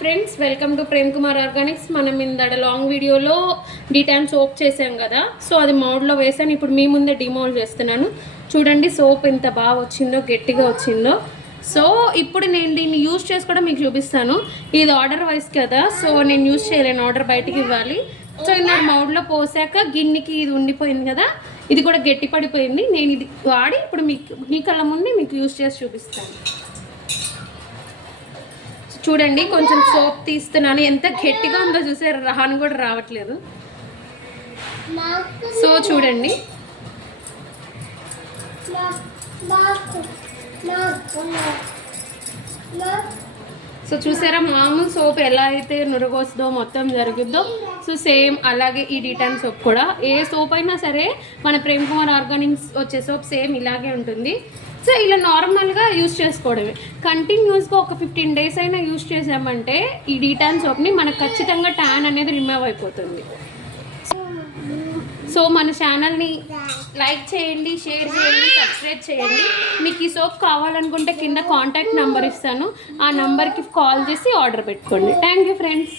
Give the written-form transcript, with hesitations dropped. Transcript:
Friends welcome to Prem Kumar organics. మనం ఇందడ long వీడియోలో డీటాన్ సోప్ చేసాం కదా, సో అది మౌల్డ్లో వేసాను. ఇప్పుడు మీ ముందే డిమౌల్డ్ చేస్తున్నాను. చూడండి సోప్ ఎంత బాగా వచ్చిందో, గట్టిగా వచ్చిందో. సో ఇప్పుడు నేను దీన్ని యూజ్ చేసి కూడా మీకు చూపిస్తాను. ఇది ఆర్డర్ వైజ్ కదా, సో నేను యూజ్ చేయలేను, ఆర్డర్ బయటికి ఇవ్వాలి. సో ఇందాక మౌల్డ్లో పోసాక గిన్నెకి ఇది ఉండిపోయింది కదా, ఇది కూడా గట్టి పడిపోయింది. నేను ఇది వాడి ఇప్పుడు మీ కళ్ళ ముందే మీకు యూజ్ చేసి చూపిస్తాను. చూడండి కొంచెం సోప్ తీస్తున్నాను, ఎంత గట్టిగా ఉందో చూసారు, రహాన్ కూడా రావట్లేదు. సో చూడండి, సో చూసారా మామూలు సోప్ ఎలా అయితే నురగొస్తుందో మొత్తం జరుగుద్దో, సో సేమ్ అలాగే ఈ డీటాన్ సోప్ కూడా. ఏ సోప్ అయినా సరే మన ప్రేమ్ కుమార్ ఆర్గానిక్స్ వచ్చే సోప్ సేమ్ ఇలాగే ఉంటుంది. సో ఇలా నార్మల్గా యూజ్ చేసుకోవడమే. కంటిన్యూస్గా ఒక 15 days అయినా యూజ్ చేసామంటే ఈ డీటాన్ సోప్ని మనకు ఖచ్చితంగా ట్యాన్ అనేది రిమూవ్ అయిపోతుంది. సో మన ఛానల్ని లైక్ చేయండి, షేర్ చేయండి, సబ్స్క్రైబ్ చేయండి. మీకు ఈ సోప్ కావాలనుకుంటే కింద కాంటాక్ట్ నెంబర్ ఇస్తాను, ఆ నెంబర్కి కాల్ చేసి ఆర్డర్ పెట్టుకోండి. Thank you friends.